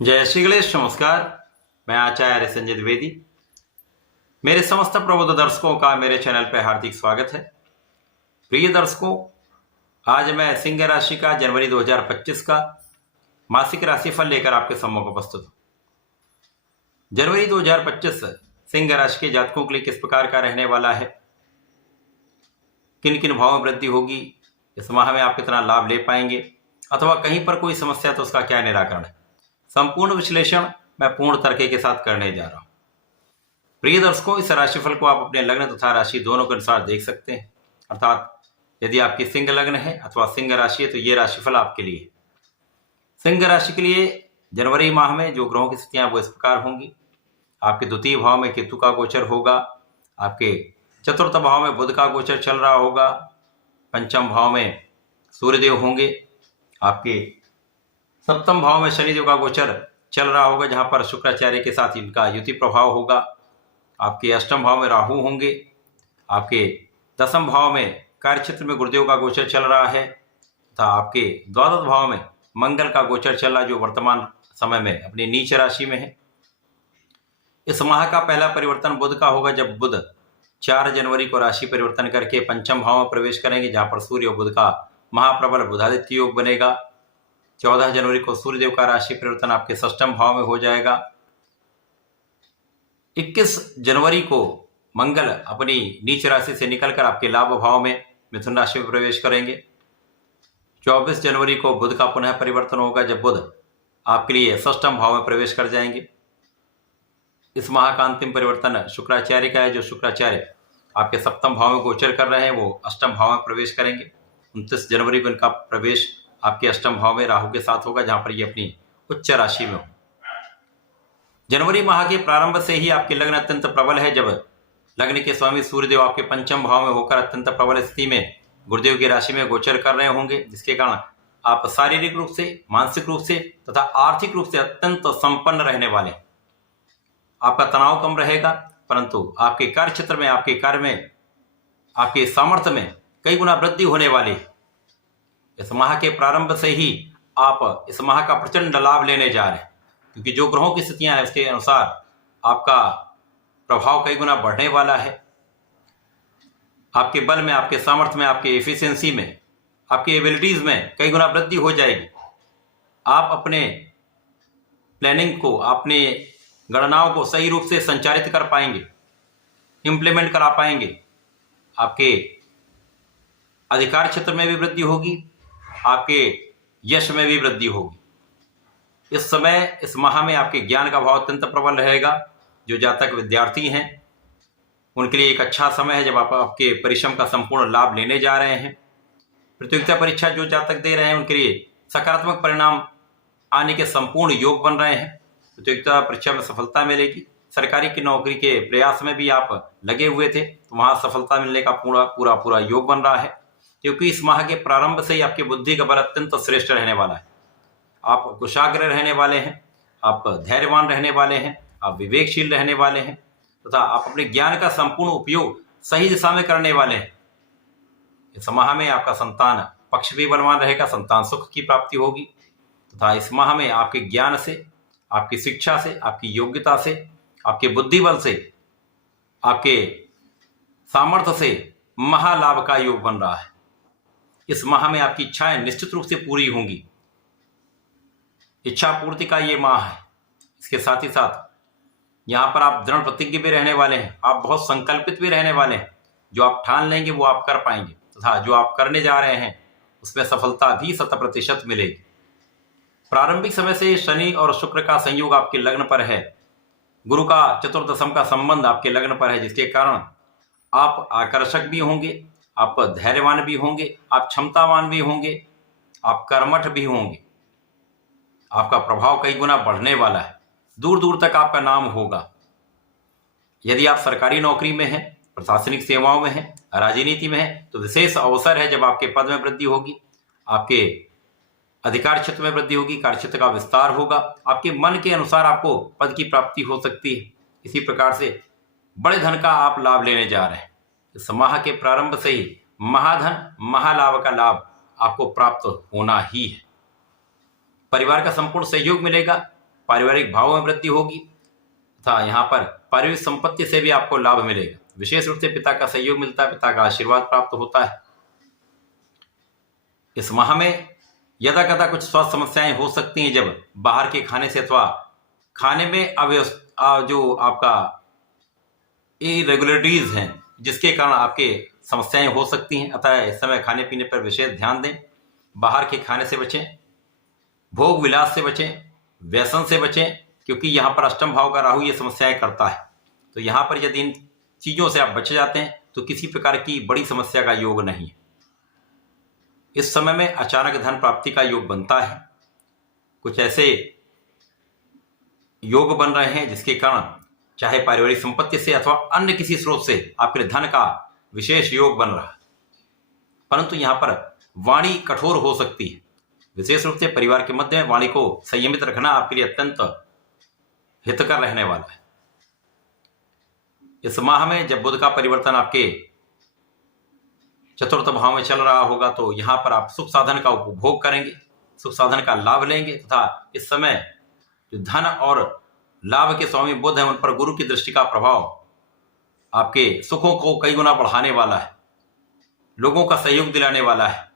जय श्री गणेश। नमस्कार। मैं आचार्य संजय द्विवेदी। मेरे समस्त प्रबुद्ध दर्शकों का मेरे चैनल पर हार्दिक स्वागत है। प्रिय दर्शकों, आज मैं सिंह राशि का जनवरी 2025 का मासिक राशिफल लेकर आपके सम्मुख उपस्थित हूँ। जनवरी 2025 सिंह राशि के जातकों के लिए किस प्रकार का रहने वाला है, किन किन भावों में वृद्धि होगी, इस माह में आप कितना लाभ ले पाएंगे अथवा कहीं पर कोई समस्या तो उसका क्या निराकरण है, संपूर्ण विश्लेषण मैं पूर्ण तर्क के साथ करने जा रहा हूं। प्रिय दर्शकों, इस राशिफल को आप अपने लग्न तथा राशि दोनों के अनुसार देख सकते हैं। अर्थात यदि आपकी सिंह लग्न है अथवा सिंह राशि है तो ये राशिफल आपके लिए है। सिंह राशि के लिए जनवरी माह में जो ग्रहों की स्थितियां वो इस प्रकार होंगी। आपके द्वितीय भाव में केतु का गोचर होगा, आपके चतुर्थ भाव में बुध का गोचर चल रहा होगा, पंचम भाव में सूर्यदेव होंगे, आपके सप्तम भाव में शनिदेव का गोचर चल रहा होगा जहां पर शुक्राचार्य के साथ इनका युति प्रभाव होगा। आपके अष्टम भाव में राहु होंगे, आपके दसम भाव में कार्यक्षेत्र में गुरुदेव का गोचर चल रहा है तथा आपके द्वादश भाव में मंगल का गोचर चल रहा है जो वर्तमान समय में अपनी नीच राशि में है। इस माह का पहला परिवर्तन बुध का होगा जब बुध 4 जनवरी को राशि परिवर्तन करके पंचम भाव में प्रवेश करेंगे जहां पर सूर्य और बुध का महाप्रबल बुधादित्य योग बनेगा। 14 जनवरी को सूर्यदेव का राशि परिवर्तन आपके षष्ठम भाव में हो जाएगा। 21 जनवरी को मंगल अपनी नीच राशि से निकलकर आपके लाभ भाव में मिथुन राशि में प्रवेश करेंगे। 24 जनवरी को बुध का पुनः परिवर्तन होगा जब बुध आपके लिए षष्ठम भाव में प्रवेश कर जाएंगे। इस माह का अंतिम परिवर्तन शुक्राचार्य का है जो शुक्राचार्य आपके सप्तम भाव में गोचर कर रहे हैं, वो अष्टम भाव में प्रवेश करेंगे। 29 जनवरी को इनका प्रवेश आपके अष्टम भाव में राहु के साथ होगा जहां पर ये अपनी उच्च राशि में हो। जनवरी माह के प्रारंभ से ही आपके लग्न अत्यंत प्रबल है जब लग्न के स्वामी सूर्यदेव आपके पंचम भाव में होकर अत्यंत प्रबल स्थिति में गुरुदेव की राशि में गोचर कर रहे होंगे, जिसके कारण आप शारीरिक रूप से, मानसिक रूप से तथा आर्थिक रूप से अत्यंत संपन्न रहने वाले हैं। आपका तनाव कम रहेगा, परंतु आपके कार्य क्षेत्र में, आपके कार्य में, आपके सामर्थ्य में कई गुना वृद्धि होने वाली है। इस माह के प्रारंभ से ही आप इस माह का प्रचंड लाभ लेने जा रहे हैं, क्योंकि जो ग्रहों की स्थितियां हैं उसके अनुसार आपका प्रभाव कई गुना बढ़ने वाला है। आपके बल में, आपके सामर्थ्य में, आपके एफिशिएंसी में, आपकी एबिलिटीज में कई गुना वृद्धि हो जाएगी। आप अपने प्लानिंग को, अपने गणनाओं को सही रूप से संचालित कर पाएंगे, इंप्लीमेंट करा पाएंगे। आपके अधिकार क्षेत्र में भी वृद्धि होगी, आपके यश में भी वृद्धि होगी। इस समय, इस माह में आपके ज्ञान का भाव अत्यंत प्रबल रहेगा। जो जातक विद्यार्थी हैं उनके लिए एक अच्छा समय है जब आप आपके परिश्रम का संपूर्ण लाभ लेने जा रहे हैं। प्रतियोगिता परीक्षा जो जातक दे रहे हैं उनके लिए सकारात्मक परिणाम आने के संपूर्ण योग बन रहे हैं। प्रतियोगिता परीक्षा में सफलता मिलेगी। सरकारी की नौकरी के प्रयास में भी आप लगे हुए थे तो वहां सफलता मिलने का पूरा योग बन रहा है, क्योंकि इस माह के प्रारंभ से ही आपकी बुद्धि का बल अत्यंत श्रेष्ठ रहने वाला है। आप कुशाग्र रहने वाले हैं, आप धैर्यवान रहने वाले हैं, आप विवेकशील रहने वाले हैं तथा आप अपने ज्ञान का संपूर्ण उपयोग सही दिशा में करने वाले हैं। इस माह में आपका संतान पक्ष भी बलवान रहेगा, संतान सुख की प्राप्ति होगी तथा इस माह में आपके ज्ञान से, आपकी शिक्षा से, आपकी योग्यता से, आपके बुद्धि बल से, आपके सामर्थ्य से महालाभ का योग बन रहा है। इस माह में आपकी इच्छाएं निश्चित रूप से पूरी होंगी। इच्छा पूर्ति का ये माह है। इसके साथ ही साथ यहां पर आप दृढ़ प्रतिज्ञ भी रहने वाले हैं, आप बहुत संकल्पित भी रहने वाले हैं। जो आप ठान लेंगे वो आप कर पाएंगे तथा जो आप करने जा रहे हैं उसमें सफलता भी 100% मिलेगी। प्रारंभिक समय से शनि और शुक्र का संयोग आपके लग्न पर है, गुरु का चतुर्दशम का संबंध आपके लग्न पर है, जिसके कारण आप आकर्षक भी होंगे, आप धैर्यवान भी होंगे, आप क्षमतावान भी होंगे, आप कर्मठ भी होंगे। आपका प्रभाव कई गुना बढ़ने वाला है, दूर दूर तक आपका नाम होगा। यदि आप सरकारी नौकरी में हैं, प्रशासनिक सेवाओं में हैं, राजनीति में हैं तो विशेष अवसर है जब आपके पद में वृद्धि होगी, आपके अधिकार क्षेत्र में वृद्धि होगी, कार्यक्षेत्र का विस्तार होगा, आपके मन के अनुसार आपको पद की प्राप्ति हो सकती है। इसी प्रकार से बड़े धन का आप लाभ लेने जा रहे हैं। इस माह के प्रारंभ से ही महाधन, महालाभ का लाभ आपको प्राप्त होना ही है। परिवार का संपूर्ण सहयोग मिलेगा, पारिवारिक भाव में वृद्धि होगी तथा यहाँ पर पारिवारिक संपत्ति से भी आपको लाभ मिलेगा। विशेष रूप से पिता का सहयोग मिलता है, पिता का आशीर्वाद प्राप्त होता है। इस माह में यदा कदा कुछ स्वास्थ्य समस्याएं हो सकती हैं जब बाहर के खाने से अथवा खाने में अव्यवस्था जो आपका इरेगुलरिटीज हैं जिसके कारण आपके समस्याएं हो सकती हैं। अतः इस समय खाने पीने पर विशेष ध्यान दें, बाहर के खाने से बचें, भोग विलास से बचें, व्यसन से बचें, क्योंकि यहाँ पर अष्टम भाव का राहु ये समस्याएं करता है। तो यहाँ पर यदि इन चीज़ों से आप बच जाते हैं तो किसी प्रकार की बड़ी समस्या का योग नहीं है। इस समय में अचानक धन प्राप्ति का योग बनता है। कुछ ऐसे योग बन रहे हैं जिसके कारण चाहे पारिवारिक संपत्ति से अथवा अन्य किसी स्रोत से आपके लिए धन का विशेष योग बन रहा है। परंतु यहाँ पर वाणी कठोर हो सकती है। विशेष रूप से परिवार के मध्य में वाणी को संयमित रखना आपके लिए अत्यंत हितकर रहने वाला है। इस माह में जब बुध का परिवर्तन आपके चतुर्थ भाव में चल रहा होगा तो यहाँ पर आप सुख साधन का उपभोग करेंगे, सुख साधन का लाभ लेंगे तथा इस समय जो धन और लाभ के स्वामी बुध है उन पर गुरु की दृष्टि का प्रभाव आपके सुखों को कई गुना बढ़ाने वाला है, लोगों का सहयोग दिलाने वाला है।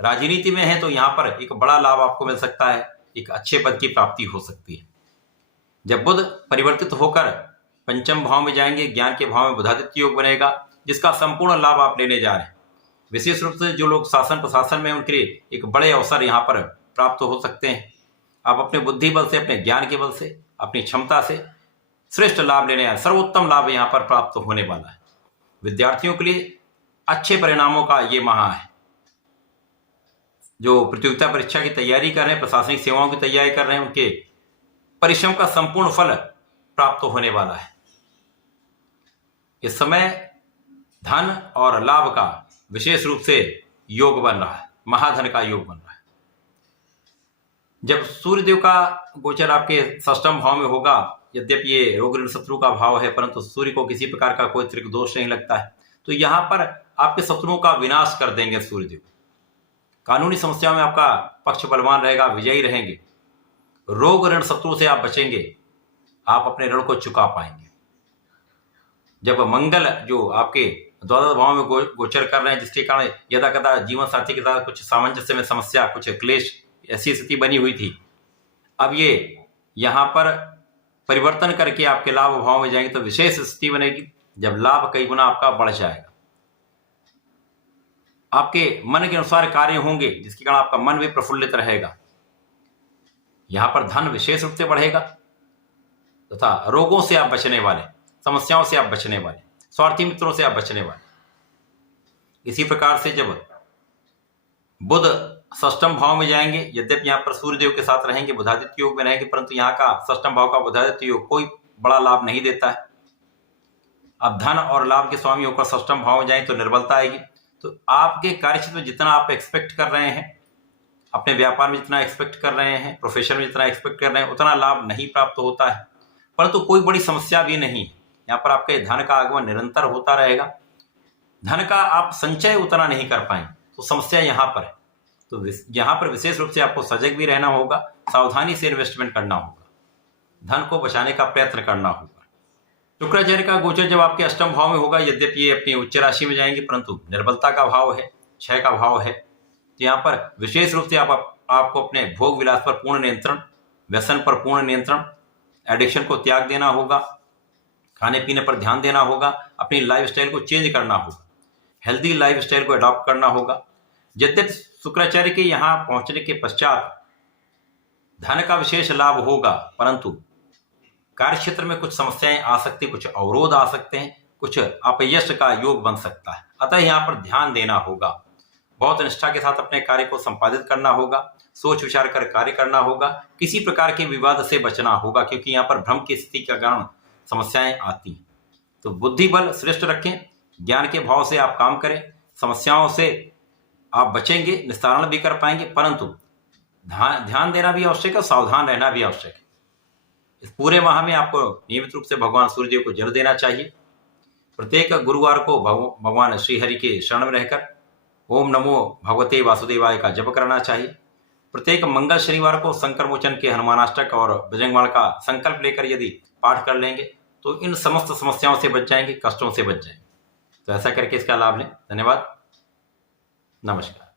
राजनीति में है तो यहाँ पर एक बड़ा लाभ आपको मिल सकता है, एक अच्छे पद की प्राप्ति हो सकती है। जब बुध परिवर्तित होकर पंचम भाव में जाएंगे, ज्ञान के भाव में बुधादित्य योग बनेगा जिसका संपूर्ण लाभ आप लेने जा रहे हैं। विशेष रूप से जो लोग शासन प्रशासन में उनके लिए एक बड़े अवसर यहाँ पर प्राप्त हो सकते हैं। आप अपने बुद्धि बल से, अपने ज्ञान के बल से, अपनी क्षमता से श्रेष्ठ लाभ लेने, सर्वोत्तम लाभ यहाँ पर प्राप्त होने वाला है। विद्यार्थियों के लिए अच्छे परिणामों का ये माह है। जो प्रतियोगिता परीक्षा की तैयारी कर रहे हैं, प्रशासनिक सेवाओं की तैयारी कर रहे हैं, उनके परिश्रम का संपूर्ण फल प्राप्त होने वाला है। इस समय धन और लाभ का विशेष रूप से योग बन रहा है, महाधन का योग बन रहा है। जब सूर्यदेव का गोचर आपके षष्ठम भाव में होगा, यद्यपि ये रोग ऋण शत्रु का भाव है परंतु सूर्य को किसी प्रकार का कोई त्रिक दोष नहीं लगता है, तो यहाँ पर आपके शत्रुओं का विनाश कर देंगे सूर्यदेव। कानूनी समस्याओं में आपका पक्ष बलवान रहेगा, विजयी रहेंगे। रोग ऋण शत्रु से आप बचेंगे, आप अपने ऋण को चुका पाएंगे। जब मंगल जो आपके द्वादश भाव में गोचर कर रहे हैं जिसके कारण यदा कदा जीवन साथी के साथ कुछ सामंजस्य में समस्या, कुछ क्लेश, ऐसी स्थिति बनी हुई थी, अब ये यहाँ पर परिवर्तन करके आपके लाभ भाव में जाएंगे तो विशेष स्थिति बनेगी जब लाभ कई गुना आपका बढ़ जाएगा। आपके मन के अनुसार कार्य होंगे जिसके कारण आपका मन भी प्रफुल्लित रहेगा। यहाँ पर धन विशेष रूप से बढ़ेगा तथा रोगों से आप बचने वाले, समस्याओं से आप बचने वाले, स्वार्थी मित्रों से आप बचने वाले। इसी प्रकार से जब बुध षष्ठम भाव में जाएंगे, यद्यपि यहाँ पर सूर्यदेव के साथ रहेंगे, बुधादित्य योग में रहेंगे, परंतु यहाँ का षष्ठम भाव का बुधादित्य योग कोई बड़ा लाभ नहीं देता है। अब धन और लाभ के स्वामी होकर षष्ठम भाव में जाएंगे तो निर्बलता आएगी। तो आपके कार्यक्षेत्र में जितना आप एक्सपेक्ट कर रहे हैं, अपने व्यापार में जितना एक्सपेक्ट कर रहे हैं, प्रोफेशन में जितना एक्सपेक्ट कर रहे हैं, उतना लाभ नहीं प्राप्त होता है। परंतु कोई बड़ी समस्या भी नहीं, यहाँ पर आपके धन का आगमन निरंतर होता रहेगा। धन का आप संचय उतना नहीं कर पाएंगे तो समस्या यहाँ पर है। तो यहाँ पर विशेष रूप से आपको सजग भी रहना होगा, सावधानी से इन्वेस्टमेंट करना होगा, धन को बचाने का प्रयत्न करना होगा। शुक्राचार्य का गोचर जब आपके अष्टम भाव में होगा, यद्यपि ये अपनी उच्च राशि में जाएंगे परंतु निर्बलता का भाव है, क्षय का भाव है, तो यहाँ पर विशेष रूप से आपको अपने भोग विलास पर पूर्ण नियंत्रण, व्यसन पर पूर्ण नियंत्रण, एडिक्शन को त्याग देना होगा, खाने पीने पर ध्यान देना होगा, अपनी लाइफस्टाइल को चेंज करना होगा, हेल्दी लाइफस्टाइल को अडॉप्ट करना होगा। यद्यपि शुक्राचार्य के यहाँ पहुंचने के पश्चात धन का विशेष लाभ होगा परंतु कार्य क्षेत्र में कुछ समस्याएं आ सकती, कुछ अवरोध आ सकते हैं, कुछ अपयश का योग बन सकता है। अतः यहाँ पर ध्यान देना होगा, बहुत निष्ठा के साथ अपने कार्य को संपादित करना होगा, सोच विचार कर कार्य करना होगा, किसी प्रकार के विवाद से बचना होगा क्योंकि यहाँ पर भ्रम की स्थिति के कारण समस्याएं आती हैं। तो बुद्धि बल श्रेष्ठ रखें, ज्ञान के भाव से आप काम करें, समस्याओं से आप बचेंगे, निस्तारण भी कर पाएंगे, परंतु ध्यान देना भी आवश्यक है, सावधान रहना भी आवश्यक है। इस पूरे माह में आपको नियमित रूप से भगवान सूर्यदेव को जल देना चाहिए। प्रत्येक गुरुवार को भगवान श्रीहरि के शरण में रहकर ओम नमो भगवते वासुदेवाय का जप करना चाहिए। प्रत्येक मंगल शनिवार को शंकर मोचन के हनुमानाष्टक और बजरंगबाण का संकल्प लेकर यदि पाठ कर लेंगे तो इन समस्त समस्याओं से बच जाएंगे, कष्टों से बच जाएंगे। तो ऐसा करके इसका लाभ लें। धन्यवाद, नमस्कार।